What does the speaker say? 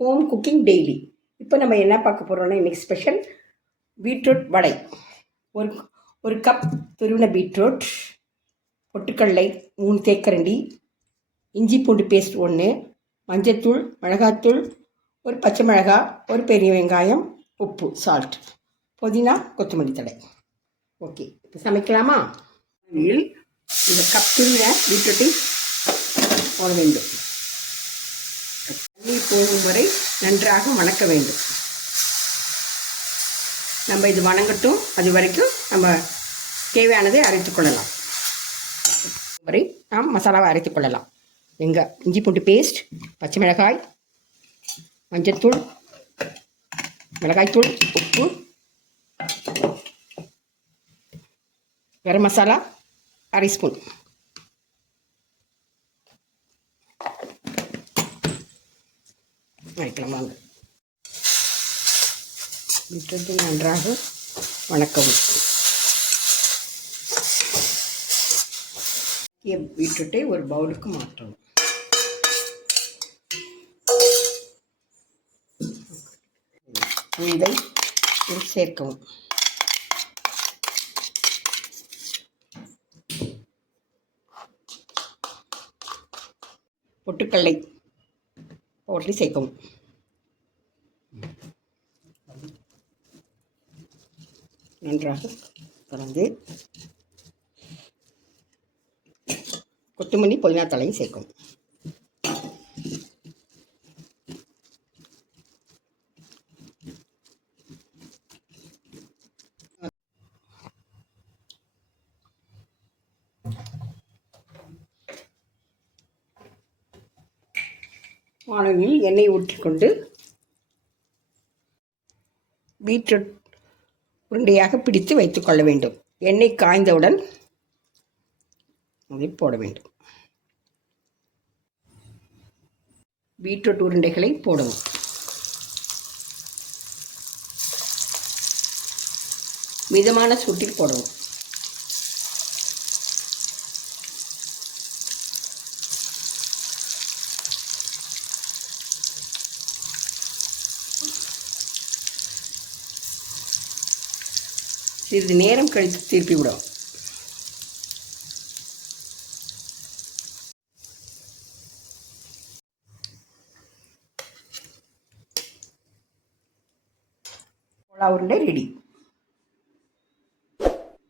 Home cooking daily. இப்போ நம்ம என்ன பார்க்க போகிறோம்னா, இன்றைக்கி ஸ்பெஷல் பீட்ரூட் வடை. ஒரு ஒரு கப் துருவின பீட்ரூட், பொட்டுக்கடலை 3 தேக்கரண்டி, இஞ்சி பூண்டு பேஸ்ட் 1, மஞ்சத்தூள், மிளகாத்தூள், ஒரு பச்சை மிளகாய், ஒரு பெரிய வெங்காயம், உப்பு, சால்ட், புதினா, கொத்தமல்லி தழை. ஓகே, இப்போ சமைக்கலாமா? இந்த கப் துருவின பீட்ரூட்டை போட வேண்டும். தண்ணீர் போகும் வரை நன்றாக வணக்க வேண்டும். நம்ம இது வணங்கட்டும். அது வரைக்கும் நம்ம தேவையானதை அரைத்து கொள்ளலாம். வரை நாம் மசாலாவை அரைத்து கொள்ளலாம். இஞ்சி பூண்டு பேஸ்ட், பச்சை மிளகாய், மஞ்சத்தூள், மிளகாய்த்தூள், உப்பு, கரம் மசாலா 1/2 ஸ்பூன், அரைக்கலாம். வாங்க, பீட்ரூட்டை நன்றாக வணக்கவும். பீட்ரூட்டை ஒரு பவுலுக்கு மாற்றவும். இதை சேர்க்கவும். பொட்டுக்கடலை போட்டு சேர்க்கவும். நன்றாக கலந்து கொத்தமல்லி, புதினா தழையும் சேர்க்கவும். வானலில் எண்ணெய் ஊற்றிக்கொண்டு பீட்ரூட் உருண்டையாக பிடித்து வைத்துக் கொள்ள வேண்டும். எண்ணெய் காய்ந்தவுடன் அதை போட வேண்டும். பீட்ரூட் உருண்டைகளை போடவும். மிதமான சூட்டில் போடவும். சிறிது நேரம் கழித்து திருப்பி விடும். கோலா உருண்டை ரெடி.